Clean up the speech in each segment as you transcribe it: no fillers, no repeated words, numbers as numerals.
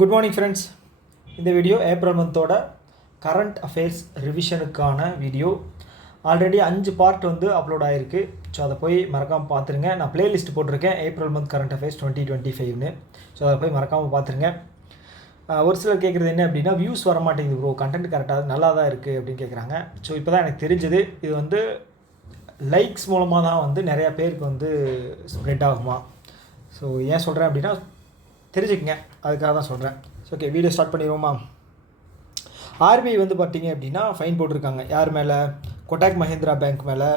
Good morning friends. இந்த video April மந்தோட current affairs ரிவிஷனுக்கான வீடியோ. ஆல்ரெடி 5 பார்ட் வந்து அப்லோட் ஆகிருக்கு. ஸோ அதை போய் மறக்காமல் பார்த்துருங்க. நான் பிளேலிஸ்ட் போட்டிருக்கேன் ஏப்ரல் மந்த் கரண்ட் அஃபேர்ஸ் 2025னு. ஸோ அதை போய் மறக்காமல் பார்த்துருங்க. ஒரு சிலர் கேட்குறது என்ன அப்படின்னா, வியூஸ் வர மாட்டேங்குது ப்ரோ, கண்டென்ட் கரெக்டாக நல்லா தான் இருக்குது அப்படின்னு கேட்குறாங்க. ஸோ இப்போ தான் எனக்கு தெரிஞ்சது, இது வந்து லைக்ஸ் மூலமாக தான் வந்து நிறையா பேருக்கு வந்து ஸ்ப்ரெட் ஆகுமா. ஸோ ஏன் சொல்கிறேன் அப்படின்னா தெரிஞ்சுக்கங்க, அதுக்காக தான் சொல்கிறேன். ஓகே, வீடியோ ஸ்டார்ட் பண்ணிடுவோமா. ஆர்பிஐ வந்து பார்த்தீங்க அப்படின்னா ஃபைன் போட்டிருக்காங்க. யார் மேலே? கொட்டாக் மஹிந்திரா பேங்க் மேலே,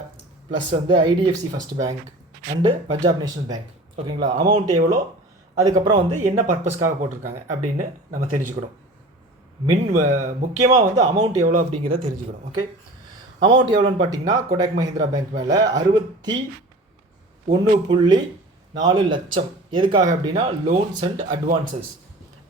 ப்ளஸ் வந்து IDFC First Bank and Punjab National Bank. ஓகேங்களா, அமௌண்ட் எவ்வளோ, அதுக்கப்புறம் வந்து என்ன பர்பஸ்க்காக போட்டிருக்காங்க அப்படின்னு நம்ம தெரிஞ்சுக்கணும். முக்கியமாக வந்து அமௌண்ட் எவ்வளோ அப்படிங்கிறத தெரிஞ்சுக்கணும். ஓகே, அமௌண்ட் எவ்வளோன்னு பார்த்தீங்கன்னா கொட்டாக் மஹிந்திரா பேங்க் மேலே 61.4 லட்சம். எதுக்காக அப்படின்னா லோன்ஸ் அண்ட் அட்வான்சஸ்.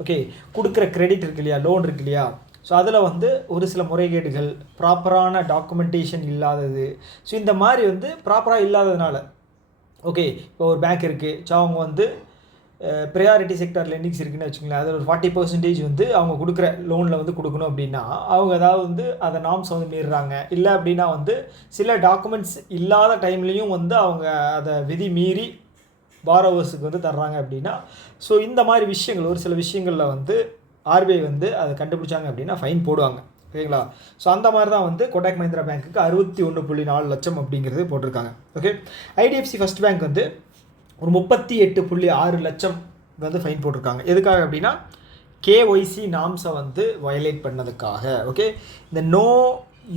ஓகே, கொடுக்குற கிரெடிட் இருக்கு இல்லையா, லோன் இருக்கு இல்லையா, ஸோ அதில் வந்து ஒரு சில முறைகேடுகள், ப்ராப்பரான டாக்குமெண்டேஷன் இல்லாதது. ஸோ இந்த மாதிரி வந்து ப்ராப்பராக இல்லாததுனால, ஓகே, இப்போ ஒரு பேங்க் இருக்குது, ஸோ அவங்க வந்து ப்ரையாரிட்டி செக்டார் லெண்டிங்ஸ் இருக்குன்னு வச்சுக்கோங்களேன், அதில் ஒரு 40% வந்து அவங்க கொடுக்குற லோனில் வந்து கொடுக்கணும் அப்படின்னா அவங்க ஏதாவது வந்து அதை நாம்ஸ் வந்து மீறுறாங்க, இல்லை அப்படின்னா வந்து சில டாக்குமெண்ட்ஸ் இல்லாத டைம்லேயும் வந்து அவங்க அதை விதி மீறி பாரோவர்ஸுக்கு வந்து தர்றாங்க அப்படின்னா, ஸோ இந்த மாதிரி விஷயங்கள், ஒரு சில விஷயங்களில் வந்து ஆர்பிஐ வந்து அதை கண்டுபிடிச்சாங்க அப்படின்னா ஃபைன் போடுவாங்க. ஓகேங்களா, ஸோ அந்த மாதிரி தான் வந்து கொட்டாக் மஹிந்திரா பேங்க்குக்கு 61.4 லட்சம் அப்படிங்கிறது போட்டிருக்காங்க. ஓகே, ஐடிஎஃப்சி ஃபர்ஸ்ட் பேங்க் வந்து ஒரு 38.6 லட்சம் வந்து ஃபைன் போட்டிருக்காங்க. எதுக்காக அப்படின்னா கேஒய்சி நாம்ஸை வந்து வயலேட் பண்ணதுக்காக. ஓகே, இந்த நோ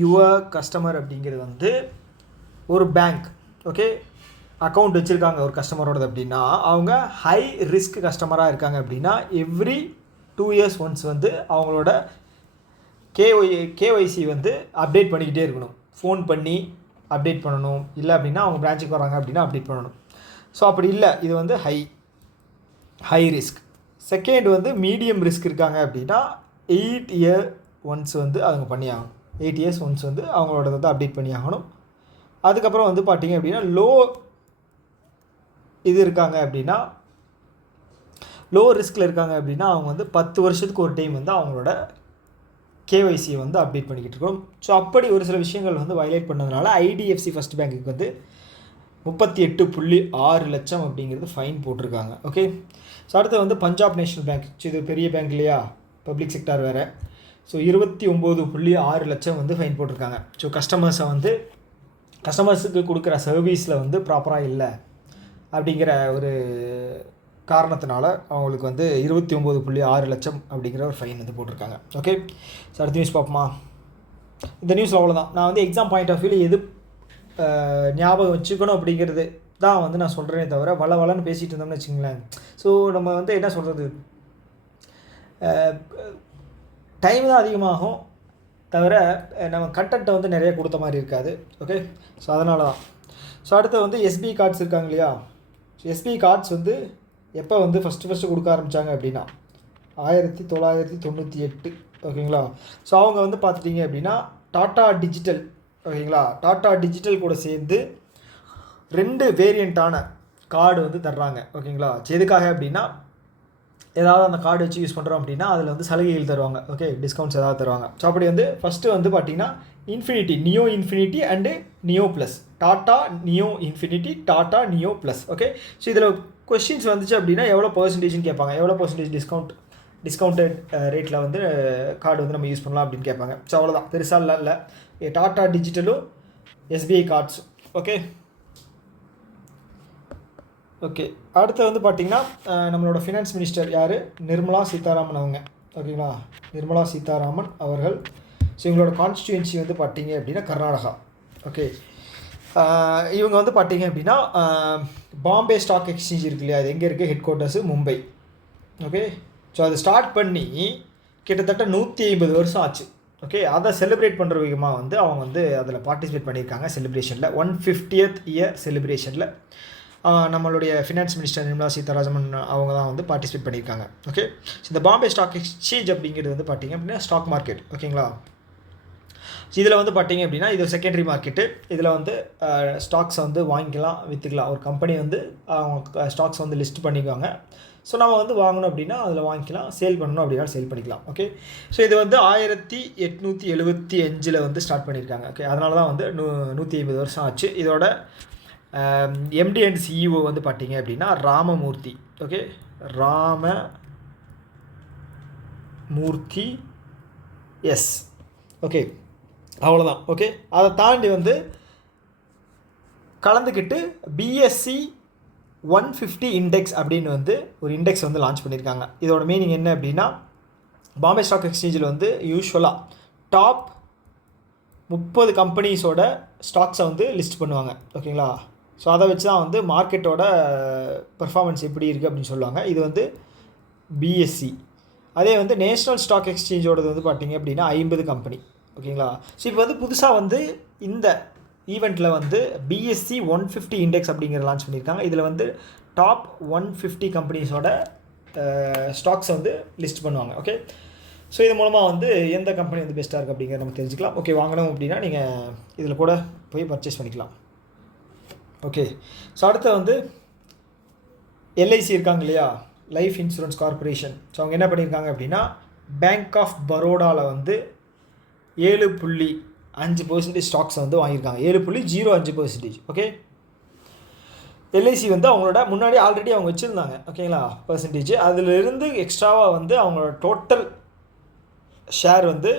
யுவர் கஸ்டமர் அப்படிங்கிறது வந்து ஒரு பேங்க், ஓகே, அக்கௌண்ட் வச்சுருக்காங்க ஒரு கஸ்டமரோடது அப்படின்னா, அவங்க ஹை ரிஸ்க் கஸ்டமராக இருக்காங்க அப்படின்னா எவ்ரி 2 years ஒன்ஸ் வந்து அவங்களோட கேஒய்சி வந்து அப்டேட் பண்ணிக்கிட்டே இருக்கணும். ஃபோன் பண்ணி அப்டேட் பண்ணணும், இல்லை அப்படின்னா அவங்க பிரான்ச்சுக்கு வராங்க அப்படின்னா அப்டேட் பண்ணணும். ஸோ அப்படி இல்லை, இது வந்து ஹை ரிஸ்க். செகண்ட் வந்து மீடியம் ரிஸ்க் இருக்காங்க அப்படின்னா 8 years ஒன்ஸ் வந்து அவங்க பண்ணி ஆகணும். 8 years ஒன்ஸ் வந்து அவங்களோட வந்து அப்டேட் பண்ணி ஆகணும். அதுக்கப்புறம் வந்து பார்த்திங்க அப்படின்னா லோ இது இருக்காங்க அப்படின்னா, லோ ரிஸ்கில் இருக்காங்க அப்படின்னா அவங்க வந்து 10 வருஷத்துக்கு ஒரு டைம் வந்து அவங்களோட கேஒய்சியை வந்து அப்டேட் பண்ணிக்கிட்டு இருக்கணும். ஸோ அப்படி ஒரு சில விஷயங்கள் வந்து வயலேட் பண்ணதுனால ஐடிஎஃப்சி ஃபர்ஸ்ட் பேங்க்குக்கு வந்து 38.6 லட்சம் அப்படிங்கிறது ஃபைன் போட்டிருக்காங்க. ஓகே, ஸோ அடுத்து வந்து பஞ்சாப் நேஷனல் பேங்க். ஸோ இது பெரிய பேங்க் இல்லையா, பப்ளிக் செக்டார் வேறு. ஸோ 29.6 லட்சம் வந்து ஃபைன் போட்டிருக்காங்க. ஸோ கஸ்டமர்ஸுக்கு கொடுக்குற சர்வீஸில் வந்து ப்ராப்பராக இல்லை அப்படிங்கிற ஒரு காரணத்தினால அவங்களுக்கு வந்து 29.6 லட்சம் அப்படிங்கிற ஒரு ஃபைன் வந்து போட்டிருக்காங்க. ஓகே, ஸோ அடுத்த நியூஸ் பார்ப்போமா. இந்த நியூஸில் அவ்வளோதான். நான் வந்து எக்ஸாம் பாயிண்ட் ஆஃப் வியூவில் எது ஞாபகம் வச்சுக்கணும் அப்படிங்கிறது தான் வந்து நான் சொல்கிறேனே தவிர வளன்னு பேசிகிட்டு இருந்தோம்னு வச்சுங்களேன். ஸோ நம்ம வந்து என்ன சொல்கிறது, டைம் தான் அதிகமாகும் தவிர நம்ம கண்டென்ட்டை வந்து நிறைய கொடுத்த மாதிரி இருக்காது. ஓகே, ஸோ அதனால தான். ஸோ அடுத்து வந்து எஸ்பிஐ கார்ட்ஸ் இருக்காங்க இல்லையா. ஸோ எஸ்பிஐ கார்ட்ஸ் வந்து எப்போ வந்து ஃபஸ்ட்டு கொடுக்க ஆரம்பித்தாங்க அப்படின்னா 1998. ஓகேங்களா, ஸோ அவங்க வந்து பார்த்துட்டிங்க அப்படின்னா டாட்டா டிஜிட்டல், ஓகேங்களா, டாட்டா டிஜிட்டல் கூட சேர்ந்து 2 வேரியண்ட்டான கார்டு வந்து தர்றாங்க. ஓகேங்களா, எதுக்காக அப்படின்னா ஏதாவது அந்த கார்டு வச்சு யூஸ் பண்ணுறோம் அப்படின்னா அதில் வந்து சலுகைகள் தருவாங்க. ஓகே, டிஸ்கவுண்ட்ஸ் ஏதாவது தருவாங்க. ஸோ அப்படி வந்து ஃபஸ்ட்டு வந்து பார்த்திங்கன்னா infinity, neo infinity and neo plus, tata neo infinity, tata neo plus. Okay, so இதில் கொஸ்டின்ஸ் வந்துச்சு அப்படின்னா எவ்வளோ பர்சன்டேஜ்னு கேட்பாங்க, எவ்வளோ பர்சன்டேஜ் டிஸ்கவுண்டட் ரேட்டில் வந்து கார்டு வந்து நம்ம யூஸ் பண்ணலாம் அப்படின்னு கேட்பாங்க. ஸோ அவ்வளோதான், பெருசாக இல்லை டாட்டா டிஜிட்டலும் எஸ்பிஐ கார்ட்ஸும். ஓகே, அடுத்து வந்து பார்த்திங்கன்னா நம்மளோட ஃபினான்ஸ் மினிஸ்டர் யார், நிர்மலா சீதாராமன் அவங்க. ஓகேங்களா, நிர்மலா சீதாராமன் அவர்கள். ஸோ இவங்களோட கான்ஸ்டியூன்சி வந்து பார்த்திங்க அப்படின்னா கர்நாடகா. ஓகே, இவங்க வந்து பார்த்திங்க அப்படின்னா பாம்பே ஸ்டாக் எக்ஸ்சேஞ்ச் இருக்கு இல்லையா, அது எங்கே இருக்குது, head quarters Mumbai. Okay, so அது ஸ்டார்ட் பண்ணி கிட்டத்தட்ட 150 வருஷம் ஆச்சு. ஓகே, அதை செலிப்ரேட் பண்ணுற விதமாக வந்து அவங்க வந்து அதில் பார்ட்டிசிபேட் பண்ணியிருக்காங்க செலிப்ரேஷனில். 150th இயர் செலிப்ரேஷனில் நம்மளுடைய ஃபினான்ஸ் மினிஸ்டர் நிர்மலா சீதாராமன் அவங்க தான் வந்து பார்ட்டிசிபேட் பண்ணியிருக்காங்க. ஓகே, ஸோ இந்த பாம்பே ஸ்டாக் எக்ஸ்சேஞ்ச் அப்படிங்கிறது வந்து பார்த்திங்க அப்படின்னா ஸ்டாக் மார்க்கெட். ஓகேங்களா, இதில் வந்து பார்த்தீங்க அப்படின்னா இது செகண்டரி மார்க்கெட்டு. இதில் வந்து ஸ்டாக்ஸை வந்து வாங்கிக்கலாம், விற்றுக்கலாம். ஒரு கம்பெனி வந்து அவங்க ஸ்டாக்ஸ் வந்து லிஸ்ட் பண்ணிக்குவாங்க. ஸோ நம்ம வந்து வாங்கணும் அப்படின்னா அதில் வாங்கிக்கலாம், சேல் பண்ணணும் அப்படின்னா சேல் பண்ணிக்கலாம். ஓகே, ஸோ இது வந்து 1875 வந்து ஸ்டார்ட் பண்ணியிருக்காங்க. ஓகே, அதனால தான் வந்து 150 வருஷம் ஆச்சு. இதோட எம்டி அண்ட் சிஇஓ வந்து பார்த்தீங்க அப்படின்னா Ramamurthy. Okay, Ramamurthy yes. Okay, அவ்வளோதான். ஓகே, அதை தாண்டி வந்து கலந்துக்கிட்டு பிஎஸ்சி 150 இண்டெக்ஸ் அப்படின்னு வந்து ஒரு இண்டெக்ஸ் வந்து லான்ச் பண்ணியிருக்காங்க. இதோட மீனிங் என்ன அப்படின்னா, பாம்பே ஸ்டாக் எக்ஸ்சேஞ்சில் வந்து யூஸ்வலாக டாப் 30 கம்பெனிஸோட ஸ்டாக்ஸை வந்து லிஸ்ட் பண்ணுவாங்க. ஓகேங்களா, ஸோ அதை வச்சு தான் வந்து மார்க்கெட்டோட பெர்ஃபார்மன்ஸ் எப்படி இருக்குது அப்படின்னு சொல்லுவாங்க. இது வந்து பிஎஸ்சி. அதே வந்து நேஷ்னல் ஸ்டாக் எக்ஸ்சேஞ்சோடது வந்து பார்த்திங்க அப்படின்னா 50 கம்பெனி. ஓகேங்களா, ஸோ இப்போ வந்து புதுசாக வந்து இந்த ஈவெண்ட்டில் வந்து பிஎஸ்சி 150 இண்டெக்ஸ் அப்படிங்கிற லான்ச் பண்ணியிருக்காங்க. இதில் வந்து டாப் 150 கம்பெனிஸோட ஸ்டாக்ஸை வந்து லிஸ்ட் பண்ணுவாங்க. ஓகே, ஸோ இது மூலமாக வந்து எந்த கம்பெனி வந்து பெஸ்ட்டாக இருக்குது அப்படிங்கிறத நம்ம தெரிஞ்சுக்கலாம். ஓகே, வாங்கணும் அப்படின்னா நீங்கள் இதில் கூட போய் பர்ச்சேஸ் பண்ணிக்கலாம். ஓகே, ஸோ அடுத்து வந்து எல்ஐசி இருக்காங்க இல்லையா, லைஃப் இன்சூரன்ஸ் கார்பரேஷன். ஸோ அவங்க என்ன பண்ணியிருக்காங்க அப்படின்னா பேங்க் ஆஃப் பரோடாவில் வந்து 7.5% ஸ்டாக்ஸை வந்து வாங்கியிருக்காங்க. 7.05%. ஓகே, எல்ஐசி வந்து அவங்களோட முன்னாடி ஆல்ரெடி அவங்க வச்சுருந்தாங்க. ஓகேங்களா, பர்சன்டேஜ் அதிலிருந்து எக்ஸ்ட்ராவாக வந்து அவங்களோட டோட்டல் ஷேர் வந்து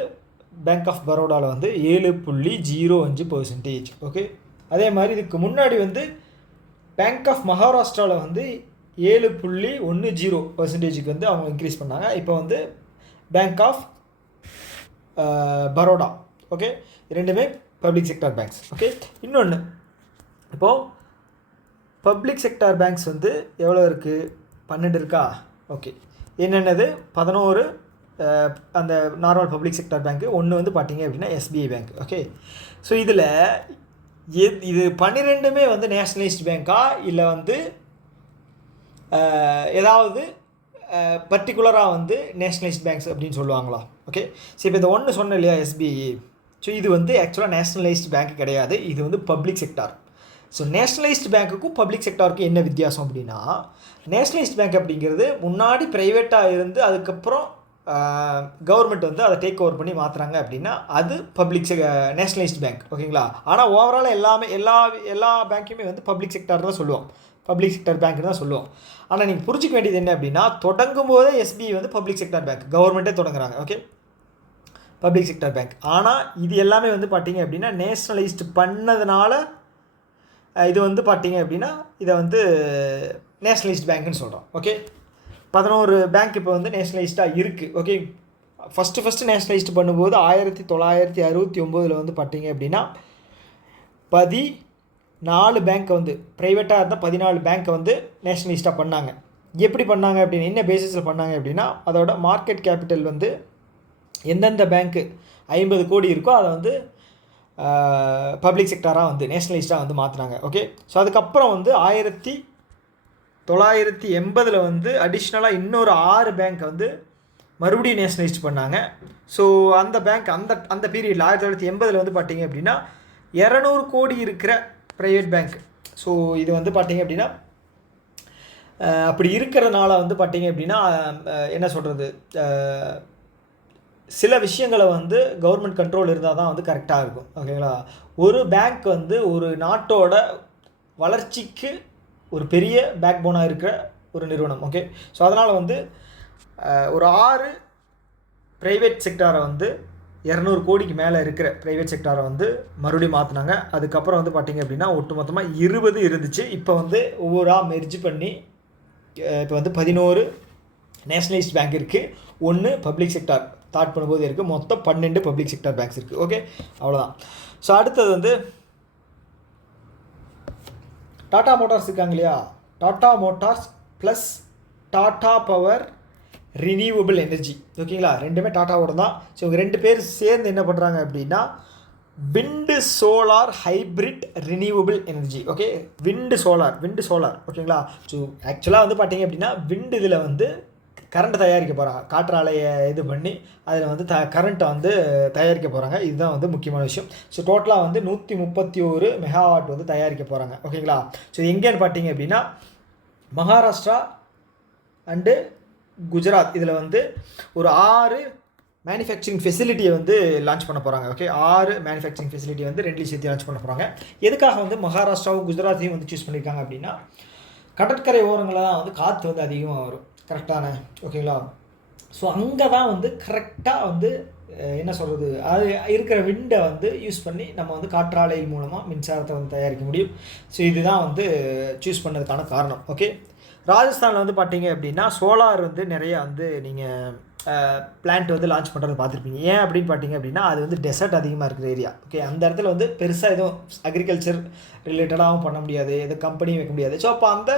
பேங்க் ஆஃப் பரோடாவில் வந்து 7.05%. ஓகே, அதே மாதிரி இதுக்கு முன்னாடி வந்து பேங்க் ஆஃப் மகாராஷ்டிராவில் வந்து 7.10% வந்து அவங்க இன்க்ரீஸ் பண்ணாங்க. இப்போ வந்து பேங்க் ஆஃப் பரோடா. ஓகே, ரெண்டுமே பப்ளிக் செக்டார் பேங்க்ஸ். ஓகே, இன்னொன்று இப்போது பப்ளிக் செக்டார் பேங்க்ஸ் வந்து எவ்வளோ இருக்குது, 12 இருக்கா. ஓகே, என்னென்னது 11 அந்த நார்மல் பப்ளிக் செக்டார் பேங்க்கு, ஒன்று வந்து பார்த்தீங்க அப்படின்னா எஸ்பிஐ பேங்க். ஓகே, ஸோ இதில் இது 12மே வந்து நேஷ்னலைஸ்டு பேங்க்கா இல்லை வந்து ஏதாவது பர்டிகுலராக வந்து நேஷ்னலைஸ்ட் பேங்க்ஸ் அப்படின்னு சொல்லுவாங்களா. ஓகே, ஸோ இப்போ இந்த ஒன்று சொன்னேன் இல்லையா எஸ்பிஐ, ஸோ இது வந்து ஆக்சுவலாக நேஷ்னலைஸ்டு பேங்க் கிடையாது, இது வந்து பப்ளிக் செக்டார். ஸோ நேஷ்னலைஸ்டு பேங்க்குக்கும் பப்ளிக் செக்டாருக்கும் என்ன வித்தியாசம் அப்படின்னா, நேஷ்னலைஸ்டு பேங்க் அப்படிங்கிறது முன்னாடி ப்ரைவேட்டாக இருந்து அதுக்கப்புறம் கவர்மெண்ட் வந்து அதை டேக் ஓவர் பண்ணி மாற்றுறாங்க அப்படின்னா அது பப்ளிக் நேஷ்னலைஸ்டு பேங்க். ஓகேங்களா, ஆனால் ஓவரால் எல்லா பேங்க்குமே வந்து பப்ளிக் செக்டார் தான் சொல்லுவோம், பப்ளிக் செக்டர் பேங்க்னு தான் சொல்லுவோம். ஆனால் நீங்கள் புரிஞ்சிக்க வேண்டியது என்ன அப்படின்னா, தொடங்கும் போதே எஸ்பிஐ வந்து பப்ளிக் செக்டர் பேங்க், கவர்மெண்ட்டே தொடங்குறாங்க. Okay, public sector bank. ஆனால் இது எல்லாமே வந்து பார்த்தீங்க அப்படின்னா நேஷ்னலைஸ்டு பண்ணதுனால இது வந்து பார்த்தீங்க அப்படின்னா இதை வந்து நேஷ்னலைஸ்டு பேங்க்குன்னு சொல்கிறோம். ஓகே, 11 பேங்க் இப்போ வந்து நேஷ்னலைஸ்டாக இருக்குது. ஓகே, ஃபஸ்ட்டு நேஷ்னலைஸ்டு பண்ணும்போது 1969 வந்து பார்த்தீங்க அப்படின்னா 14 பேங்க்கை வந்து ப்ரைவேட்டாக இருந்தால் 14 பேங்க்கை வந்து நேஷ்னலைஸ்டாக பண்ணாங்க. எப்படி பண்ணாங்க அப்படின்னு, என்ன பேசிஸில் பண்ணாங்க அப்படின்னா, அதோட மார்க்கெட் கேபிட்டல் வந்து எந்தெந்த பேங்க்கு 50 கோடி இருக்கோ அதை வந்து பப்ளிக் செக்டாராக வந்து நேஷ்னலைஸ்டாக வந்து மாற்றினாங்க. ஓகே, ஸோ அதுக்கப்புறம் வந்து 1980 வந்து அடிஷ்னலாக இன்னொரு 6 பேங்க் வந்து மறுபடியும் நேஷ்னலைஸ்ட் பண்ணாங்க. ஸோ அந்த பேங்க் அந்த பீரியடில் 1980 வந்து பார்த்தீங்க அப்படின்னா 200 கோடி இருக்கிற ப்ரைவேட் பேங்க். ஸோ இது வந்து பார்த்தீங்க அப்படின்னா அப்படி இருக்கிறதுனால வந்து பார்த்தீங்க அப்படின்னா என்ன சொல்கிறது, சில விஷயங்களை வந்து கவர்மெண்ட் கண்ட்ரோல் இருந்தால் தான் வந்து கரெக்டாக இருக்கும். ஓகேங்களா, ஒரு பேங்க் வந்து ஒரு நாட்டோட வளர்ச்சிக்கு ஒரு பெரிய பேக் போனாக இருக்கிற ஒரு நிறுவனம். ஓகே, ஸோ அதனால் வந்து ஒரு 6 ப்ரைவேட் செக்டாரை வந்து 200 கோடிக்கு மேலே இருக்கிற ப்ரைவேட் செக்டாரை வந்து மறுபடியும் மாற்றினாங்க. அதுக்கப்புறம் வந்து பார்த்திங்க அப்படின்னா ஒட்டுமொத்தமாக 20 இருந்துச்சு. இப்போ வந்து ஒவ்வொருவராக மெர்ஜ் பண்ணி இப்போ வந்து 11 நேஷ்னலைஸ்ட் பேங்க் இருக்குது, 1 பப்ளிக் செக்டார் ஸ்டார்ட் பண்ணும்போது இருக்குது, மொத்தம் 12 பப்ளிக் செக்டார் பேங்க்ஸ் இருக்குது. ஓகே, அவ்வளோதான். ஸோ அடுத்தது வந்து டாடா மோட்டார்ஸ் இருக்காங்க இல்லையா, Tata Motors plus Tata power renewable energy. ஓகேங்களா, ரெண்டுமே டாட்டாவோட தான். ஸோ இவங்க 2 பேர் சேர்ந்து என்ன பண்ணுறாங்க அப்படின்னா wind solar hybrid renewable energy. Okay, wind solar. ஓகேங்களா, ஸோ ஆக்சுவலாக வந்து பார்த்தீங்க அப்படின்னா விண்டு இதில் வந்து கரண்ட் தயாரிக்க போகிறாங்க. காற்றாலையை இது பண்ணி அதில் வந்து கரண்ட்டை வந்து தயாரிக்க போகிறாங்க. இதுதான் வந்து முக்கியமான விஷயம். ஸோ டோட்டலாக வந்து 131 மெகாவாட் வந்து தயாரிக்க போகிறாங்க. ஓகேங்களா? ஸோ இது எங்கேன்னு பார்த்தீங்க அப்படின்னா மகாராஷ்டிரா அண்டு குஜராத் இதில் வந்து ஒரு 6 மேனுஃபேக்சரிங் ஃபெசிலிட்டியை வந்து லான்ச் பண்ண போகிறாங்க. ஓகே, 6 மேனுஃபேக்சரிங் ஃபெசிலிட்டி வந்து 2 சேர்த்து லான்ச் பண்ண போகிறாங்க. எதுக்காக வந்து மகாராஷ்டிராவும் குஜராத்தையும் வந்து சூஸ் பண்ணியிருக்காங்க அப்படின்னா கடற்கரை ஓரங்களில் தான் வந்து காற்று வந்து அதிகமாக வரும். கரெக்டான ஓகேங்களா? ஸோ அங்கே தான் வந்து கரெக்டாக வந்து என்ன சொல்கிறது, அது இருக்கிற விண்டை வந்து யூஸ் பண்ணி நம்ம வந்து காற்றாலை மூலமாக மின்சாரத்தை வந்து தயாரிக்க முடியும். ஸோ இதுதான் வந்து சூஸ் பண்ணதுக்கான காரணம். ஓகே, ராஜஸ்தானில் வந்து பார்த்தீங்க அப்படின்னா சோலார் வந்து நிறைய வந்து நீங்கள் பிளான்ட் வந்து லான்ச் பண்ணுறது பார்த்துருப்பீங்க. ஏன் அப்படின்னு பார்த்தீங்க அப்படின்னா அது வந்து டெசர்ட் அதிகமாக இருக்கிற ஏரியா. ஓகே, அந்த இடத்துல வந்து பெருசாக எதுவும் அக்ரிகல்ச்சர் ரிலேட்டடாகவும் பண்ண முடியாது, எதுவும் கம்பெனியும் வைக்க முடியாது. ஸோ அப்போ அந்த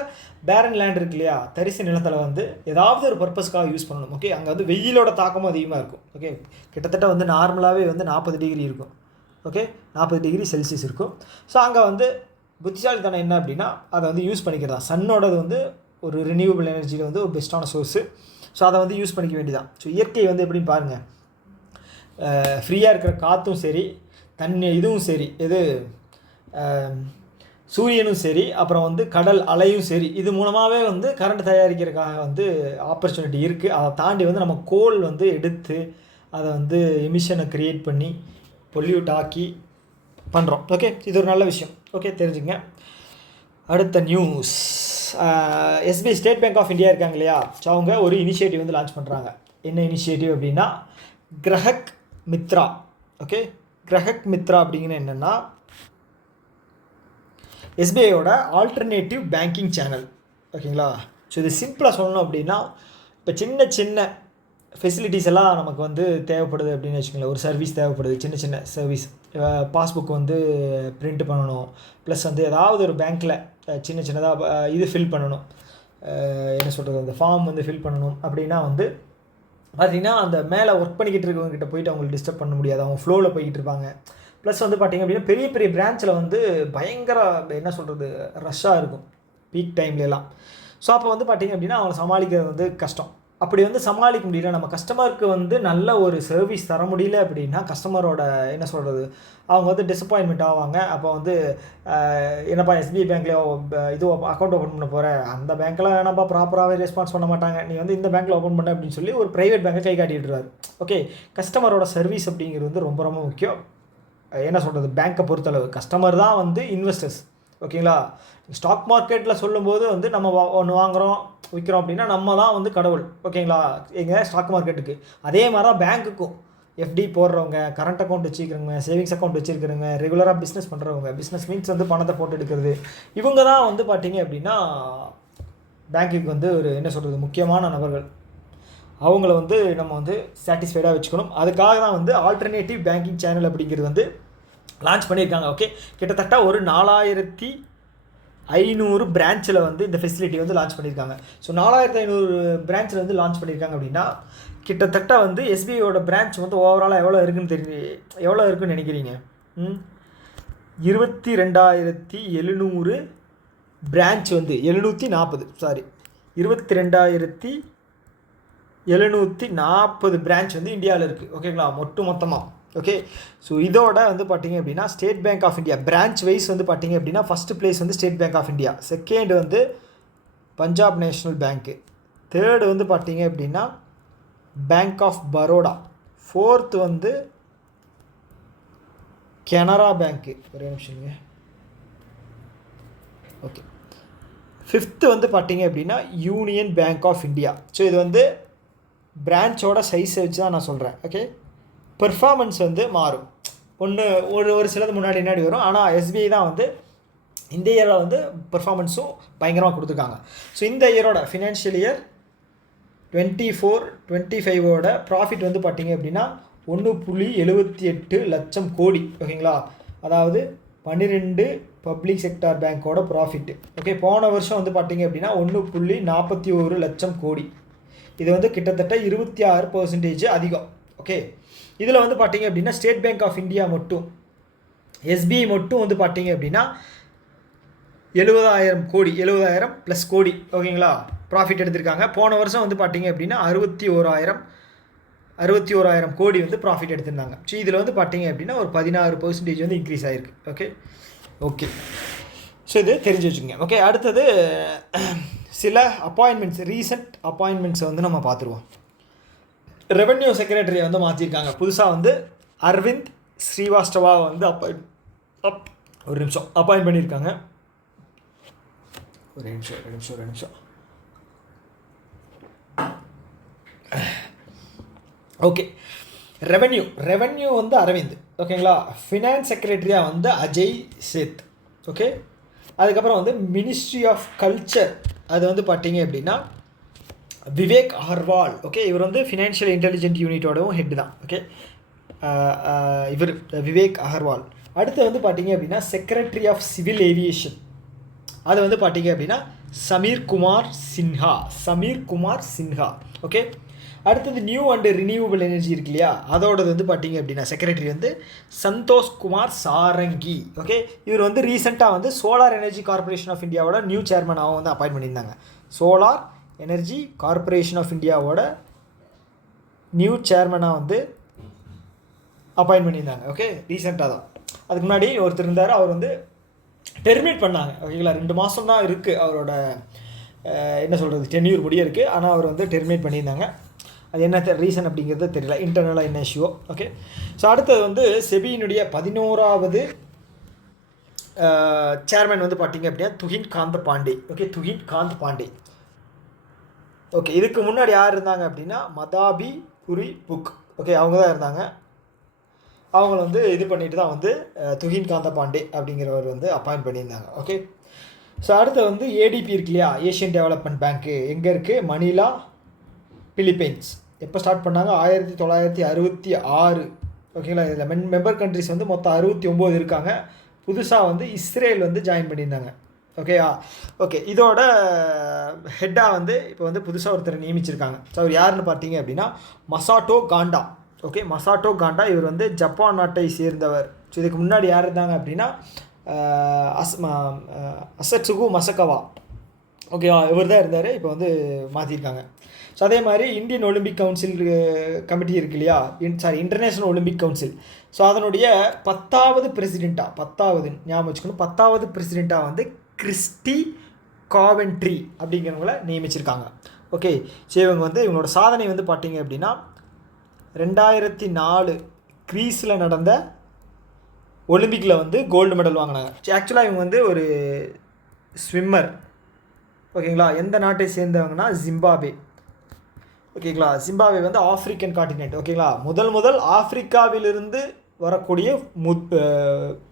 பேரன் லேண்ட் இருக்கு இல்லையா, தரிசு நிலத்தில் வந்து ஏதாவது ஒரு பர்பஸ்க்காக யூஸ் பண்ணணும். ஓகே, அங்கே வந்து வெயிலோட தாக்கமும் அதிகமாக இருக்கும். ஓகே, கிட்டத்தட்ட வந்து நார்மலாகவே வந்து 40 டிகிரி இருக்கும். ஓகே, 40 டிகிரி செல்சியஸ் இருக்கும். ஸோ அங்கே வந்து புத்திசாலித்தனம் என்ன அப்படின்னா அதை வந்து யூஸ் பண்ணிக்கிறதா. சன்னோடது வந்து ஒரு ரினியூவபிள் எனர்ஜியில் வந்து ஒரு பெஸ்ட்டான சோர்ஸு. ஸோ அதை வந்து யூஸ் பண்ணிக்க வேண்டியதான். ஸோ இயற்கை வந்து எப்படின்னு பாருங்கள், ஃப்ரீயாக இருக்கிற காற்றும் சரி, தண்ணி இதுவும் சரி, எது சூரியனும் சரி, அப்புறம் வந்து கடல் அலையும் சரி, இது மூலமாகவே வந்து கரண்ட் தயாரிக்கிறதுக்காக வந்து ஆப்பர்ச்சுனிட்டி இருக்குது. அதை தாண்டி வந்து நம்ம கோல் வந்து எடுத்து அதை வந்து எமிஷனை க்ரியேட் பண்ணி பொல்யூட் ஆக்கி பண்ணுறோம். ஓகே, இது ஒரு நல்ல விஷயம். ஓகே, தெரிஞ்சுங்க. அடுத்த news, SBI state bank of India இருக்காங்க இல்லையா, ஸோ அவங்க ஒரு இனிஷியேட்டிவ் வந்து லான்ச் பண்ணுறாங்க. என்ன இனிஷியேட்டிவ் அப்படின்னா கிரஹக் மித்ரா. ஓகே, கிரஹக் மித்ரா அப்படிங்கிற என்னென்னா எஸ்பிஐயோட ஆல்டர்னேட்டிவ் பேங்கிங் சேனல். ஓகேங்களா? ஸோ இது சிம்பிளாக சொல்லணும் அப்படின்னா இப்போ சின்ன சின்ன ஃபெசிலிட்டிஸ் எல்லாம் நமக்கு வந்து தேவைப்படுது அப்படின்னு வச்சுக்கோங்களேன். ஒரு சர்வீஸ் தேவைப்படுது, சின்ன சின்ன சர்வீஸ், பாஸ்புக் வந்து பிரிண்ட் பண்ணணும், ப்ளஸ் வந்து ஏதாவது ஒரு பேங்க்கில் சின்ன சின்னதாக இது ஃபில் பண்ணணும், என்ன சொல்கிறது, அந்த ஃபார்ம் வந்து ஃபில் பண்ணணும் அப்படின்னா வந்து பார்த்திங்கன்னா அந்த மேலே ஒர்க் பண்ணிக்கிட்டு இருக்கவங்ககிட்ட போயிட்டு அவங்களுக்கு டிஸ்டர்ப் பண்ண முடியாது, அவங்க ஃப்ளோவில் போய்கிட்டு இருப்பாங்க. ப்ளஸ் வந்து பார்த்திங்க அப்படின்னா பெரிய பெரிய பிரான்ச்சில் வந்து பயங்கர என்ன சொல்கிறது ரஷ்ஷாக இருக்கும் பீக் டைம்லலாம். ஸோ அப்போ வந்து பார்த்திங்க அப்படின்னா அவங்களை சமாளிக்கிறது வந்து கஷ்டம். அப்படி வந்து சமாளிக்க முடியல, நம்ம கஸ்டமருக்கு வந்து நல்ல ஒரு சர்வீஸ் தர முடியல அப்படின்னா கஸ்டமரோட என்ன சொல்கிறது அவங்க வந்து டிசப்பாயின்மெண்ட் ஆவாங்க. அப்போ வந்து என்னப்பா எஸ்பிஐ பேங்க்கில் இது அக்கௌண்ட் ஓப்பன் பண்ண போகிற, அந்த பேங்க்கில் வேணாப்பா ப்ராப்பராகவே ரெஸ்பான்ஸ் பண்ண மாட்டாங்க, நீ வந்து இந்த பேங்க்கில் ஓப்பன் பண்ண அப்படின்னு சொல்லி ஒரு ப்ரைவேட் பேங்கை கை காட்டிடுறாரு. ஓகே, கஸ்டமரோட சர்வீஸ் அப்படிங்கிறது வந்து ரொம்ப ரொம்ப முக்கியம். என்ன சொல்கிறது, பேங்க்கை பொறுத்தளவு கஸ்டமர் தான் வந்து இன்வெஸ்டர்ஸ். ஓகேங்களா? ஸ்டாக் மார்க்கெட்டில் சொல்லும்போது வந்து நம்ம ஒன்று வாங்குகிறோம் விற்கிறோம் அப்படின்னா நம்ம தான் வந்து கடவுள். ஓகேங்களா? எங்கள் ஸ்டாக் மார்க்கெட்டுக்கு அதே மாதிரி தான் பேங்க்குக்கும். எஃப்டி போடுறவங்க, கரண்ட் அக்கௌண்ட் வச்சுருக்கிறவங்க, சேவிங்ஸ் அக்கௌண்ட் வச்சுருக்கிறவங்க, ரெகுலராக பிஸ்னஸ் பண்ணுறவங்க, பிஸ்னஸ் மீன்ஸ் வந்து பணத்தை போட்டு எடுக்கிறது, இவங்க தான் வந்து பார்த்திங்க அப்படின்னா பேங்க்குக்கு வந்து ஒரு என்ன சொல்கிறது முக்கியமான நபர்கள். அவங்கள வந்து நம்ம வந்து சாட்டிஸ்ஃபைடாக வச்சுக்கணும். அதுக்காக தான் வந்து ஆல்டர்னேட்டிவ் பேங்கிங் சேனல் அப்படிங்கிறது வந்து லான்ச் பண்ணியிருக்காங்க. ஓகே, கிட்டத்தட்ட ஒரு 4500 பிரான்ச்சில் வந்து இந்த ஃபெசிலிட்டி வந்து லான்ச் பண்ணியிருக்காங்க. ஸோ 4500 பிரான்ச்சில் வந்து லான்ச் பண்ணியிருக்காங்க அப்படின்னா கிட்டத்தட்ட வந்து எஸ்பிஐயோட பிரான்ச் வந்து ஓவராலாக எவ்வளோ இருக்குன்னு நினைக்கிறீங்க? 22,700 பிரான்ச் வந்து 22,740 பிரான்ச் வந்து இந்தியாவில் இருக்குது. ஓகேங்களா? மொத்தமாக. ஓகே, ஸோ இதோட வந்து பார்த்திங்க அப்படின்னா state bank of India branch wise வந்து பார்த்திங்க அப்படின்னா ஃபஸ்ட்டு பிளேஸ் வந்து state bank of India, second வந்து பஞ்சாப் நேஷ்னல் பேங்க்கு, தேர்டு வந்து பார்த்திங்க அப்படின்னா பேங்க் ஆஃப் பரோடா, ஃபோர்த்து வந்து கனரா பேங்க்கு, ஒரே நிமிஷங்க. ஓகே, ஃபிஃப்த்து வந்து பார்த்திங்க அப்படின்னா union bank of India. So இது வந்து பிரான்ச்சோட சைஸை வச்சு தான் நான் சொல்கிறேன். ஓகே, பெர்ஃபார்மன்ஸ் வந்து மாறும், ஒரு சிலது முன்னாடி வரும். ஆனால் எஸ்பிஐ தான் வந்து இந்த இயரில் வந்து பெர்ஃபார்மன்ஸும் பயங்கரமாக கொடுத்துருக்காங்க. ஸோ இந்த இயரோட ஃபினான்ஷியல் இயர் 24-25ஓட ப்ராஃபிட் வந்து பார்த்திங்க அப்படின்னா 1.78 லட்சம் கோடி. ஓகேங்களா? அதாவது 12 பப்ளிக் செக்டார் பேங்க்கோட ப்ராஃபிட்டு. ஓகே, போன வருஷம் வந்து பார்த்திங்க அப்படின்னா 1.41 லட்சம் கோடி. இது வந்து கிட்டத்தட்ட 26% அதிகம். ஓகே, இதில் வந்து பார்த்திங்க அப்படின்னா ஸ்டேட் பேங்க் ஆஃப் இந்தியா மட்டும், எஸ்பிஐ மட்டும் வந்து பார்த்திங்க அப்படின்னா 70,000 கோடி, 70,000 ப்ளஸ் கோடி, ஓகேங்களா, ப்ராஃபிட் எடுத்திருக்காங்க. போன வருஷம் வந்து பார்த்தீங்க அப்படின்னா 61,000 கோடி வந்து ப்ராஃபிட் எடுத்திருந்தாங்க. ஸோ இதில் வந்து பார்த்தீங்க அப்படின்னா ஒரு 16% வந்து இன்க்ரீஸ் ஆகிருக்கு. ஓகே ஓகே ஸோ இது தெரிஞ்சு வச்சுக்கோங்க. ஓகே, அடுத்தது சில அப்பாயின்மெண்ட்ஸ், ரீசெண்ட் அப்பாயின்மெண்ட்ஸை வந்து நம்ம பார்த்துருவோம். ரெவென்யூ செக்ரட்டரியை வந்து மாற்றிருக்காங்க. புதுசாக வந்து அரவிந்த் ஸ்ரீவாஸ்தவா வந்து ஒரு நிமிஷம் அப்பாயின்ட் பண்ணியிருக்காங்க. ஒரு நிமிஷம். ஓகே, ரெவென்யூ வந்து அரவிந்த், ஓகேங்களா. ஃபினான்ஸ் செக்ரட்டரியாக வந்து அஜய் சேத். ஓகே, அதுக்கப்புறம் வந்து மினிஸ்ட்ரி ஆஃப் கல்ச்சர், அது வந்து பார்த்தீங்க அப்படின்னா விவேக் அகர்வால். ஓகே, இவர் வந்து ஃபினான்ஷியல் இன்டெலிஜென்ட் யூனிட்டோடவும் ஹெட் தான். ஓகே, இவர் விவேக் அகர்வால். அடுத்து வந்து பார்த்தீங்க அப்படின்னா செக்ரட்டரி ஆஃப் சிவில் ஏவியேஷன், அது வந்து பார்த்தீங்க அப்படின்னா சமீர் குமார் சின்ஹா. ஓகே, அடுத்தது நியூ அண்டு ரினியூவபிள் எனர்ஜி இருக்கு இல்லையா, அதோடது வந்து பார்த்தீங்க அப்படின்னா செக்ரட்டரி வந்து சந்தோஷ் குமார் சாரங்கி. ஓகே, இவர் வந்து ரீசெண்டாக வந்து சோலார் எனர்ஜி கார்பரேஷன் ஆஃப் இந்தியாவோட நியூ சேர்மனாகவும் வந்து அப்பாயின்ட் பண்ணியிருந்தாங்க. சோலார் எனர்ஜி கார்பரேஷன் ஆஃப் இந்தியாவோட நியூ சேர்மனாக வந்து அப்பாயின்ட் பண்ணியிருந்தாங்க. ஓகே, ரீசெண்டாக தான். அதுக்கு முன்னாடி ஒருத்தர் இருந்தார், அவர் வந்து டெர்மினேட் பண்ணாங்க. ஓகேங்களா, 2 மாதம் தான் இருக்குது அவரோட என்ன சொல்கிறது டென்யூர் முடிய இருக்குது. ஆனால் அவர் வந்து டெர்மினேட் பண்ணியிருந்தாங்க. அது என்ன ரீசன் அப்படிங்கிறது தெரியல, இன்டர்னலாக என்ன இஷ்யூவோ. ஓகே, ஸோ அடுத்தது வந்து செபியினுடைய 11வது சேர்மன் வந்து பார்த்தீங்க அப்படின்னா துகின் காந்த் பாண்டே. ஓகே, துகின் காந்த் பாண்டே. ஓகே, இதுக்கு முன்னாடி யார் இருந்தாங்க அப்படின்னா மதாபி புரி புக். ஓகே, அவங்க தான் இருந்தாங்க. அவங்கள வந்து இது பண்ணிட்டு தான் வந்து துகின் காந்த பாண்டே அப்படிங்கிறவர் வந்து அப்பாயிண்ட் பண்ணியிருந்தாங்க. ஓகே, ஸோ அடுத்து வந்து ஏடிபி இருக்கு இல்லையா, ஏஷியன் டெவலப்மெண்ட் பேங்க்கு எங்கே இருக்குது, மணிலா, பிலிப்பைன்ஸ். எப்போ ஸ்டார்ட் பண்ணாங்க, 1966. ஓகேங்களா, இதில் மெம்பர் கண்ட்ரிஸ் வந்து மொத்தம் 69 இருக்காங்க. புதுசாக வந்து இஸ்ரேல் வந்து ஜாயின் பண்ணியிருந்தாங்க. ஓகே, இதோட ஹெட்டாக வந்து இப்போ வந்து புதுசாக ஒருத்தர் நியமிச்சிருக்காங்க. ஸோ அவர் யாருன்னு பார்த்தீங்க அப்படின்னா மசாட்டோ காண்டா. ஓகே, மசாட்டோ காண்டா, இவர் வந்து ஜப்பான் நாட்டை சேர்ந்தவர். ஸோ இதுக்கு முன்னாடி யார் இருந்தாங்க அப்படின்னா அசட்சுகு மசகவா. ஓகே, இவர் தான் இருந்தார். இப்போ வந்து மாற்றிருக்காங்க. ஸோ அதே மாதிரி இந்தியன் ஒலிம்பிக் கவுன்சில் கமிட்டி இருக்கு இல்லையா, இன்டர்நேஷ்னல் ஒலிம்பிக் கவுன்சில். ஸோ அதனுடைய 10வது பிரசிடெண்ட்டாக, 10வது ஞாபகம் வச்சுக்கணும், 10வது பிரசிடெண்ட்டாக வந்து கிறிஸ்டி காவென்ட்ரி அப்படிங்கிறவங்கள நியமிச்சிருக்காங்க. ஓகே, ஸோ இவங்க வந்து இவங்களோட சாதனை வந்து பார்த்தீங்க அப்படின்னா 2004 கிரீஸில் நடந்த ஒலிம்பிக்கில் வந்து கோல்டு மெடல் வாங்கினாங்க. ஆக்சுவலாக இவங்க வந்து ஒரு ஸ்விம்மர். ஓகேங்களா, எந்த நாட்டை சேர்ந்தவங்கன்னா ஜிம்பாப்வே. ஓகேங்களா, ஜிம்பாப்வே வந்து ஆஃப்ரிக்கன் காண்டினென்ட். ஓகேங்களா, முதல் ஆஃப்ரிக்காவிலிருந்து வரக்கூடிய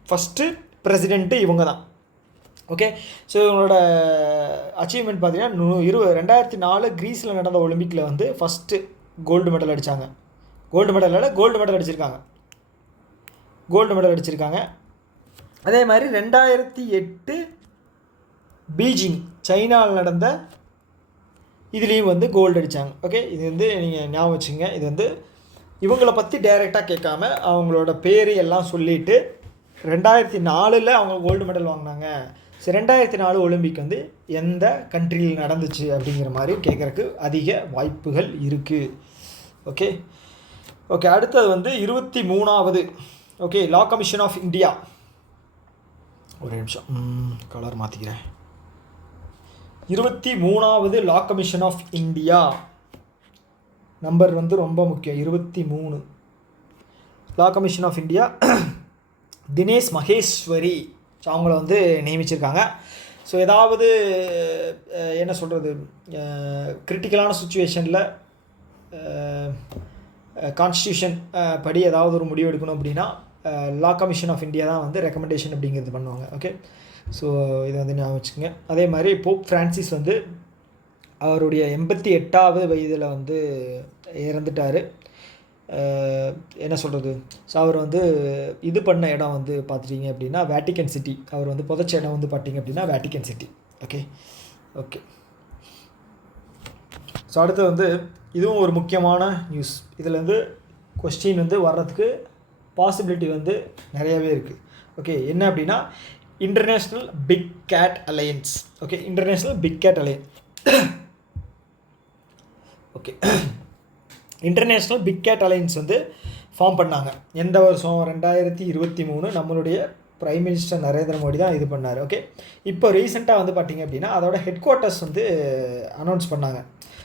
ஃபஸ்ட்டு பிரசிடெண்ட்டு இவங்க தான். ஓகே, ஸோ இவங்களோட அச்சீவ்மெண்ட் பார்த்தீங்கன்னா 2004 கிரீஸில் நடந்த ஒலிம்பிக்கில் வந்து ஃபஸ்ட்டு கோல்டு மெடல் அடித்தாங்க. கோல்டு மெடல் அடிச்சிருக்காங்க. அதே மாதிரி 2008 பீஜிங் சைனாவில் நடந்த இதுலேயும் வந்து கோல்டு அடித்தாங்க. ஓகே, இது வந்து நீங்கள் ஞாபகம் வச்சுங்க. இது வந்து இவங்கள பற்றி டைரெக்டாக கேட்காம அவங்களோட பேர் எல்லாம் சொல்லிவிட்டு 2004 அவங்க கோல்டு மெடல் வாங்கினாங்க. ஸோ 2004 ஒலிம்பிக் வந்து எந்த கண்ட்ரியில் நடந்துச்சு அப்படிங்கிற மாதிரி கேட்குறக்கு அதிக வாய்ப்புகள் இருக்குது. ஓகே, அடுத்தது வந்து 23வது okay law commission of India. ஒரு நிமிஷம் கலர் மாற்றிக்கிறேன். 23வது law commission of India number வந்து ரொம்ப முக்கியம். 23 law commission of India Dinesh Maheshwari. So அவங்கள வந்து நியமிச்சிருக்காங்க. ஸோ ஏதாவது என்ன சொல்கிறது கிரிட்டிக்கலான சுச்சுவேஷனில் கான்ஸ்டியூஷன் படி ஏதாவது ஒரு முடிவு எடுக்கணும் அப்படின்னா லா கமிஷன் ஆஃப் இந்தியா தான் வந்து ரெக்கமெண்டேஷன் அப்படிங்கிறது பண்ணுவாங்க. ஓகே, ஸோ இதை வந்து ஞாபகம் வச்சுக்கோங்க. அதே மாதிரி போப் ஃப்ரான்சிஸ் வந்து அவருடைய 88வது வயதில் வந்து இறந்துட்டார். என்ன சொல்கிறது ஸோ அவர் வந்து இது பண்ண இடம் வந்து பார்த்துட்டிங்க அப்படின்னா வேட்டிக்கன் சிட்டி. அவர் வந்து புதைச்ச இடம் வந்து பார்த்திங்க அப்படின்னா வேட்டிக்கன் சிட்டி. ஓகே ஸோ அடுத்து வந்து இதுவும் ஒரு முக்கியமான நியூஸ். இதில் வந்து கொஸ்டின் வந்து வர்றதுக்கு பாசிபிலிட்டி வந்து நிறையாவே இருக்குது. ஓகே, என்ன அப்படின்னா international big cat alliance. Okay, international big cat alliance. Okay, international big cat alliance வந்து ஃபார்ம் பண்ணாங்க. எந்த வருஷம்? 2023. நம்மளுடைய பிரைம் மினிஸ்டர் நரேந்திர மோடி தான் இது பண்ணார். ஓகே, இப்போ ரீசெண்டாக வந்து பார்த்திங்க அப்படின்னா அதோட ஹெட் குவார்ட்டர்ஸ் வந்து அனௌன்ஸ் பண்ணாங்க.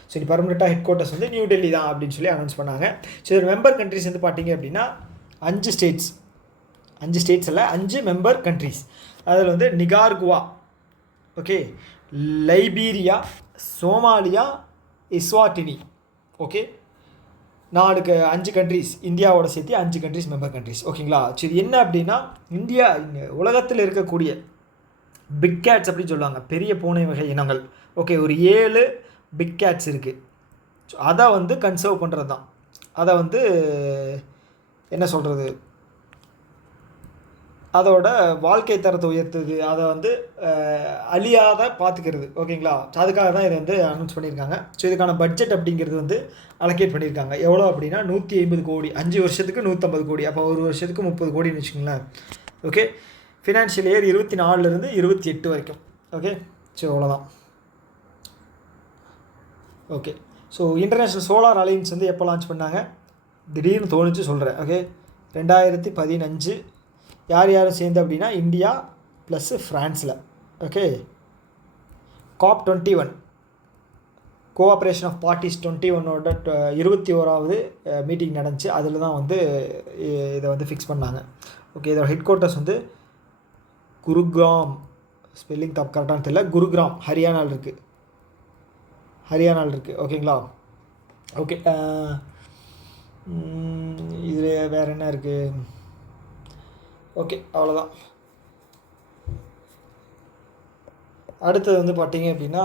ஸோ இது பர்மனெண்ட்டாக ஹெட் குவார்ட்டர்ஸ் வந்து நியூ டெல்லி தான் அப்படின்னு சொல்லி அனௌன்ஸ் பண்ணாங்க. ஸோ இது மெம்பர் கண்ட்ரிஸ் வந்து பார்த்திங்க அப்படின்னா 5 ஸ்டேட்ஸ் இல்லை 5 மெம்பர் கண்ட்ரிஸ். அதில் வந்து Nicaragua, okay, Liberia, Somalia, Eswatini. Okay, 5 countries, இந்தியாவோட சேர்த்து 5 கண்ட்ரிஸ் மெம்பர் கண்ட்ரிஸ். ஓகேங்களா? சரி, என்ன அப்படின்னா இந்தியா உலகத்தில் இருக்கக்கூடிய பிக் கேட்ஸ் அப்படின்னு சொல்லுவாங்க, பெரிய பூனை வகை இனங்கள். ஓகே, ஒரு 7 பிக் கேட்ஸ் இருக்குது. ஸோ அதை வந்து கன்சர்வ் பண்ணுறது தான், அதை வந்து என்ன சொல்கிறது, அதோட வாழ்க்கை தரத்தை உயர்த்துது, அதை வந்து அழியாத பார்த்துக்கிறது. ஓகேங்களா? ஸோ அதுக்காக தான் இதை வந்து அனௌன்ஸ் பண்ணியிருக்காங்க. ஸோ இதுக்கான பட்ஜெட் அப்படிங்கிறது வந்து அலோகேட் பண்ணியிருக்காங்க. எவ்வளோ அப்படின்னா 150 கோடி, 5 வருஷத்துக்கு 150 கோடி, அப்போ ஒரு வருஷத்துக்கு 30 கோடின்னு வச்சுக்கோங்களேன். ஓகே, ஃபினான்ஷியல் இயர் 24 28 வரைக்கும். ஓகே, ஸோ அவ்வளோதான். Okay, so international solar alliance வந்து எப்போ லான்ச் பண்ணாங்க? திடீர்னு தோணுச்சு சொல்கிறேன். ஓகே, 2015. யாரும் சேர்ந்து அப்படின்னா இந்தியா ப்ளஸ் ஃப்ரான்ஸில். Okay, COP21 cooperation of parties 21ஓட 21வது மீட்டிங் நடந்துச்சு. அதில் தான் வந்து இதை வந்து ஃபிக்ஸ் பண்ணாங்க. ஓகே, இதோட ஹெட் குவார்ட்டர்ஸ் வந்து குருகிராம், ஸ்பெல்லிங் தப்பு கரெக்டானு தெரியல, குருகிராம் ஹரியானாவில் இருக்குது. ஓகேங்களா? ஓகே, இதில் வேறு என்ன இருக்குது? ஓகே, அவ்வளோதான். அடுத்தது வந்து பார்த்தீங்க அப்படின்னா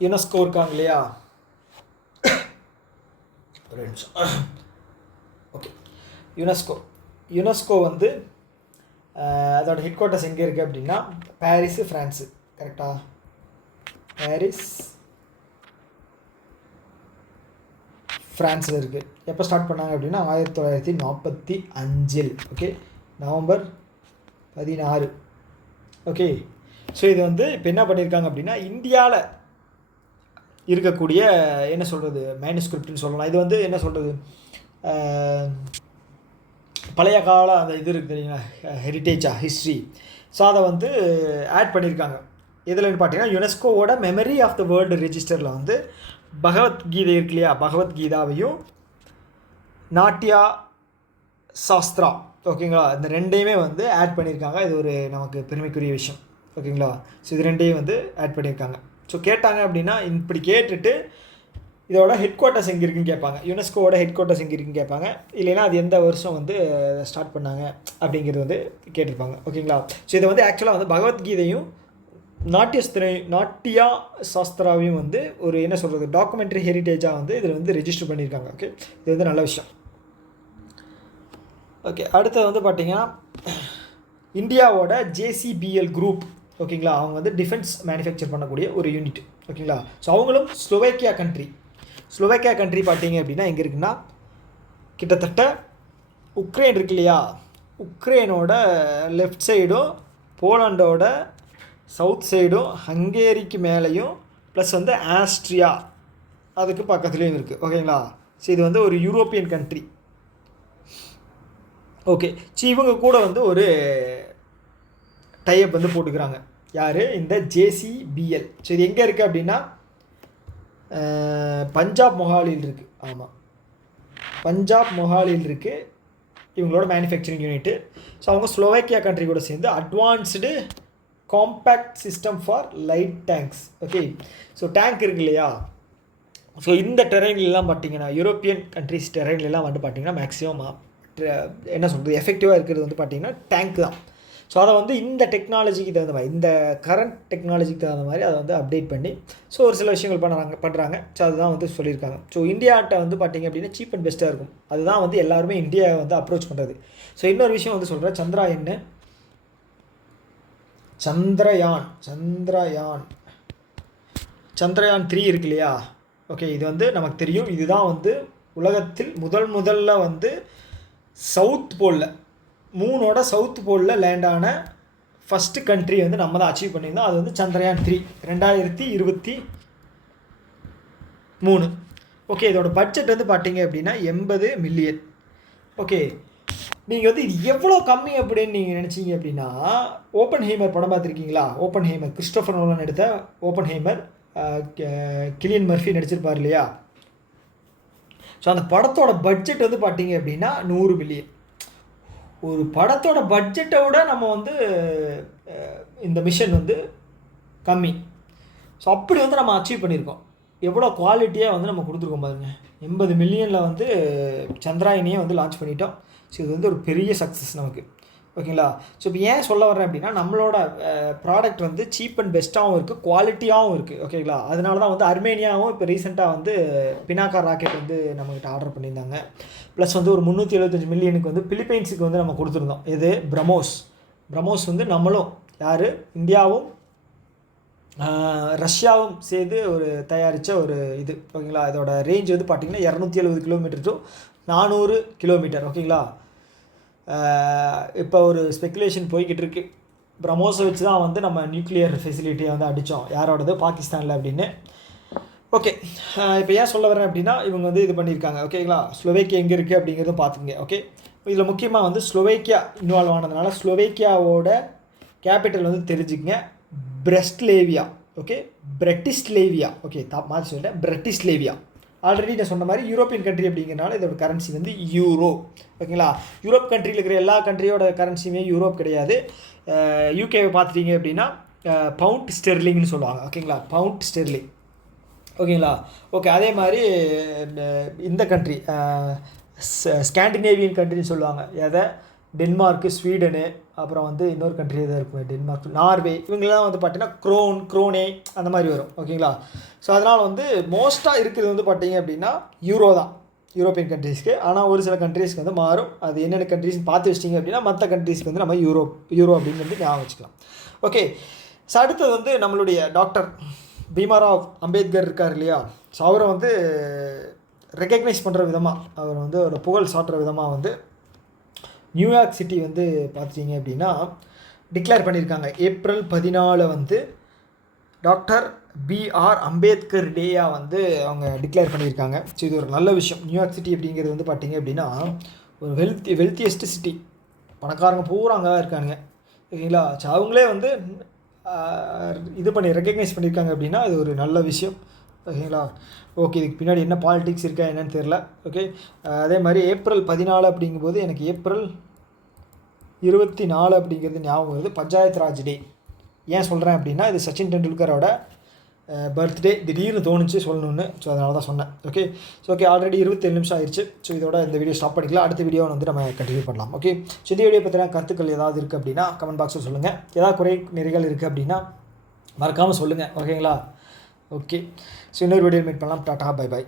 யுனெஸ்கோ இருக்காங்க இல்லையா? ஒரு நிமிஷம். ஓகே, யுனெஸ்கோ வந்து அதோட ஹெட் குவார்ட்டர்ஸ் எங்கே இருக்குது அப்படின்னா பாரிஸு, ஃப்ரான்ஸு. கரெக்டாக? பாரிஸ், ஃப்ரான்ஸில் இருக்குது. எப்போ ஸ்டார்ட் பண்ணாங்க அப்படின்னா 1945. Okay, November 16. ஓகே, ஸோ இது வந்து இப்போ என்ன பண்ணியிருக்காங்க அப்படின்னா இந்தியாவில் இருக்கக்கூடிய என்ன சொல்கிறது மேனுஸ்கிரிப்ட்னு சொல்லலாம். இது வந்து என்ன சொல்கிறது பழைய கால அந்த இது இருக்குது தெரியுங்களா, ஹிஸ்ட்ரி. ஸோ அதை வந்து ஆட் பண்ணியிருக்காங்க. எதுலன்னு பார்த்தீங்கன்னா யுனெஸ்கோவோட மெமரி ஆஃப் த வேர்ல்டு ரெஜிஸ்டரில் வந்து பகவத்கீதை இருக்கு இல்லையா, பகவத்கீதாவையும் நாட்டியா சாஸ்திரா, ஓகேங்களா, இந்த ரெண்டையுமே வந்து ஆட் பண்ணியிருக்காங்க. இது ஒரு நமக்கு பெருமைக்குரிய விஷயம். ஓகேங்களா? ஸோ இது ரெண்டையும் வந்து ஆட் பண்ணியிருக்காங்க. ஸோ கேட்டாங்க அப்படின்னா இப்படி கேட்டுட்டு இதோட ஹெட் குவார்ட்டர்ஸ் எங்கே இருக்குன்னு கேட்பாங்க, யுனெஸ்கோவோட ஹெட் குவார்ட்டர்ஸ் எங்கே இருக்குன்னு கேட்பாங்க. இல்லைன்னா அது எந்த வருஷம் வந்து ஸ்டார்ட் பண்ணாங்க அப்படிங்கிறது வந்து கேட்டிருப்பாங்க. ஓகேங்களா? ஸோ இதை வந்து ஆக்சுவலாக வந்து பகவத்கீதையும் நாட்டியா சாஸ்திராவையும் வந்து ஒரு என்ன சொல்கிறது டாக்குமெண்ட்ரி ஹெரிட்டேஜாக வந்து இதில் வந்து ரெஜிஸ்டர் பண்ணியிருக்காங்க. ஓகே, இது வந்து நல்ல விஷயம். ஓகே, அடுத்தது வந்து பார்த்திங்கன்னா இந்தியாவோட JCBL குரூப். ஓகேங்களா? அவங்க வந்து டிஃபென்ஸ் மேனுஃபேக்சர் பண்ணக்கூடிய ஒரு யூனிட். ஓகேங்களா? ஸோ அவங்களும் ஸ்லோவேக்கியா கண்ட்ரி பார்த்தீங்க அப்படின்னா எங்கே இருக்குன்னா கிட்டத்தட்ட உக்ரைன் இருக்கு இல்லையா, உக்ரைனோட லெஃப்ட் சைடும் போலாண்டோட சவுத் சைடும் ஹங்கேரிக்கு மேலேயும் ப்ளஸ் வந்து ஆஸ்ட்ரியா அதுக்கு பக்கத்துலேயும் இருக்குது. ஓகேங்களா? ஸோ இது வந்து ஒரு யூரோப்பியன் கண்ட்ரி. ஓகே, ஸோ இவங்க கூட வந்து ஒரு டைப் வந்து போட்டுக்கிறாங்க. யார்? இந்த JCBL. ஸோ இது எங்கே இருக்குது அப்படின்னா பஞ்சாப் மொஹாலியில் இருக்குது. ஆமாம், பஞ்சாப் மொஹாலியில் இருக்குது இவங்களோட மேனுஃபேக்சரிங் யூனிட்டு. ஸோ அவங்க ஸ்லோவேக்கியா கண்ட்ரி கூட சேர்ந்து advanced compact system for light tanks. Okay, so tank இருக்கு இல்லையா, ஸோ இந்த டெரெயின்லாம் பார்த்தீங்கன்னா யூரோப்பியன் கண்ட்ரிஸ் டெரெயின்லாம் வந்து பார்த்திங்கன்னா மேக்ஸிமம் என்ன சொல்கிறது எஃபெக்டிவாக இருக்கிறது வந்து பார்த்திங்கன்னா டேங்க் தான். ஸோ அதை வந்து இந்த டெக்னாலஜிக்கு தகுந்த மாதிரி, இந்த கரண்ட் டெக்னாலஜிக்கு தகுந்த மாதிரி அதை வந்து அப்டேட் பண்ணி ஸோ ஒரு சில விஷயங்கள் பண்ணுறாங்க. ஸோ அதுதான் வந்து சொல்லியிருக்காங்க. ஸோ இந்தியாட்ட வந்து பார்த்திங்க அப்படின்னா சீப் அண்ட் பெஸ்ட்டாக இருக்கும். அதுதான் வந்து எல்லாருமே இந்தியாவை வந்து அப்ரோச் பண்ணுறது. ஸோ இன்னொரு விஷயம் வந்து சொல்கிறேன், சந்திரயான் 3 இருக்கு இல்லையா. ஓகே, இது வந்து நமக்கு தெரியும், இதுதான் வந்து உலகத்தில் முதல்ல வந்து சவுத் போலில் மூனோட சவுத் போலில் லேண்டான ஃபஸ்ட்டு கண்ட்ரி வந்து நம்ம தான் அச்சீவ் பண்ணியிருந்தோம். அது வந்து சந்திரயான் 3 2023. ஓகே, இதோட பட்ஜெட் வந்து பார்த்தீங்க அப்படின்னா 80 மில்லியன். ஓகே, நீங்கள் வந்து இது எவ்வளோ கம்மி அப்படின்னு நீங்கள் நினச்சிங்க அப்படின்னா, ஓப்பன் ஹேமர் படம் பார்த்துருக்கீங்களா? ஓப்பன் ஹேமர், கிறிஸ்டோஃபர் நோலன் எடுத்த ஓப்பன் ஹேமர், கிலியன் மர்ஃபி நடிச்சிருப்பார் இல்லையா? ஸோ அந்த படத்தோட பட்ஜெட் வந்து பார்த்தீங்க அப்படின்னா 100 மில்லியன். ஒரு படத்தோட பட்ஜெட்டை விட நம்ம வந்து இந்த மிஷன் வந்து கம்மி. ஸோ அப்படி வந்து நம்ம அச்சீவ் பண்ணியிருக்கோம். எவ்வளோ குவாலிட்டியாக வந்து நம்ம கொடுத்துருக்கோம் பாருங்க. 80 மில்லியனில் வந்து சந்திராயனியை வந்து லான்ச் பண்ணிட்டோம். ஸோ இது வந்து ஒரு பெரிய சக்ஸஸ் நமக்கு. ஓகேங்களா? ஸோ இப்போ ஏன் சொல்ல வரேன் அப்படின்னா, நம்மளோட ப்ராடக்ட் வந்து சீப் அண்ட் பெஸ்ட்டாகவும் இருக்குது, குவாலிட்டியாகவும் இருக்குது. ஓகேங்களா? அதனால தான் வந்து அர்மேனியாவும் இப்போ ரீசெண்டாக வந்து பினாக்கா ராக்கெட் வந்து நம்மகிட்ட ஆர்டர் பண்ணியிருந்தாங்க. ப்ளஸ் வந்து ஒரு 375 மில்லியனுக்கு வந்து பிலிப்பைன்ஸுக்கு வந்து நம்ம கொடுத்துருந்தோம். இது பிரம்மோஸ் வந்து நம்மளும் யார், இந்தியாவும் ரஷ்யாவும் சேர்ந்து ஒரு தயாரித்த ஒரு இது. ஓகேங்களா? இதோட ரேஞ்ச் வந்து பார்த்திங்கன்னா 270 கிலோமீட்டர் டு 400 கிலோமீட்டர். ஓகேங்களா? இப்போ ஒரு ஸ்பெக்குலேஷன் போய்கிட்டு இருக்கு, பிரம்மோஸை வச்சு தான் வந்து நம்ம நியூக்ளியர் ஃபெசிலிட்டியை வந்து அடித்தோம், யாரோடது, பாகிஸ்தானில் அப்படின்னு. ஓகே, இப்போ ஏன் சொல்ல வரேன் அப்படின்னா, இவங்க வந்து இது பண்ணியிருக்காங்க. ஓகேங்களா? ஸ்லோவேக்கியா எங்கே இருக்குது அப்படிங்கிறதும் பார்த்துங்க. ஓகே, இதில் முக்கியமாக வந்து ஸ்லோவேக்கியா இன்வால்வ் ஆனதுனால ஸ்லோவேக்கியாவோட கேபிட்டல் வந்து தெரிஞ்சுக்கங்க, பிரெஸ்ட்லேவியா. ஓகே, பிரிட்டிஷ்லேவியா. ஓகே, மாற்றி சொல்லிட்டேன், பிரிட்டிஷ்லேவியா. ஆல்ரெடி நான் சொன்ன மாதிரி யூரோப்பியன் கண்ட்ரி அப்படிங்கிறனால இதோட கரன்சி வந்து யூரோ. ஓகேங்களா? யூரோப் கண்ட்ரியில் இருக்கிற எல்லா கண்ட்ரியோட கரன்சியுமே யூரோப் கிடையாது. யூகேவை பார்த்துட்டிங்க அப்படின்னா பவுண்ட் ஸ்டெர்லிங்னு சொல்லுவாங்க. ஓகேங்களா? Bound Sterling. ஓகேங்களா? ஓகே, அதே மாதிரி இந்த கண்ட்ரி ஸ்காண்டினேவியன் கண்ட்ரின்னு சொல்லுவாங்க. எதை, டென்மார்க்கு, ஸ்வீடனு, அப்புறம் வந்து இன்னொரு கண்ட்ரி எதாவது இருக்கும், டென்மார்க், நார்வே, இவங்கெல்லாம் வந்து பார்த்தீங்கன்னா க்ரோனே அந்த மாதிரி வரும். ஓகேங்களா? ஸோ அதனால் வந்து மோஸ்ட்டாக இருக்கிறது வந்து பார்த்தீங்க அப்படின்னா யூரோ தான் யூரோப்பியன் கண்ட்ரீஸ்க்கு. ஆனால் ஒரு சில கண்ட்ரீஸ்க்கு வந்து மாறும். அது என்னென்ன கண்ட்ரீஸ்னு பார்த்து வச்சிட்டிங்க அப்படின்னா மற்ற கண்ட்ரீஸ்க்கு வந்து நம்ம யூரோ அப்படிங்கிறது ஞாபகம் வச்சுக்கலாம். ஓகே, ஸோ அடுத்தது வந்து நம்மளுடைய டாக்டர் பீமாராவ் அம்பேத்கர் இருக்கார் இல்லையா? ஸோ அவரை வந்து ரெக்கக்னைஸ் பண்ணுற விதமாக, அவர் வந்து ஒரு புகழ் சாட்டுற விதமாக வந்து நியூயார்க் சிட்டி வந்து பார்த்துட்டிங்க அப்படின்னா டிக்ளேர் பண்ணியிருக்காங்க. ஏப்ரல் 14 வந்து டாக்டர் பிஆர் அம்பேத்கர் டேயாக வந்து அவங்க டிக்ளேர் பண்ணியிருக்காங்க. ஸோ இது ஒரு நல்ல விஷயம். நியூயார்க் சிட்டி அப்படிங்கிறது வந்து பார்த்திங்க அப்படின்னா ஒரு வெல்த்தியஸ்ட் சிட்டி, பணக்காரங்க பூரா அங்கே தான் இருக்கானுங்க. ஓகேங்களா? ஸோ அவங்களே வந்து இது பண்ணி ரெக்கக்னைஸ் பண்ணியிருக்காங்க அப்படின்னா இது ஒரு நல்ல விஷயம். ஓகேங்களா? ஓகே, இதுக்கு பின்னாடி என்ன பாலிடிக்ஸ் இருக்கா என்னன்னு தெரில. ஓகே, அதே மாதிரி ஏப்ரல் 14 அப்படிங்கும்போது எனக்கு ஏப்ரல் 24 அப்படிங்கிறது ஞாபகம் வருது, பஞ்சாயத்து ராஜ் டே. ஏன் சொல்கிறேன் அப்படின்னா இது சச்சின் டெண்டுல்கரோட பர்த்டே, திடீர்னு தோணுச்சு சொல்லணுன்னு. ஸோ அதனால தான் சொன்னேன். ஓகே, ஸோ ஓகே, ஆல்ரெடி 27 நிமிஷம் ஆயிடுச்சு. ஸோ இதோட இந்த வீடியோ ஸ்டாப் பண்ணிக்கலாம். அடுத்த வீடியோ வந்து நம்ம கண்டினியூ பண்ணலாம். ஓகே, ஸோ இந்த வீடியோ பற்றின கருத்துக்கள் ஏதாவது இருக்குது அப்படின்னா கமெண்ட் பாக்ஸில் சொல்லுங்கள். ஏதாவது குறை நிறைகள் இருக்குது அப்படின்னா மறக்காமல் சொல்லுங்கள். ஓகேங்களா? ஓகே, ஸோ இன்னொரு வீடியோ மீட் பண்ணலாம். Tata, bye bye.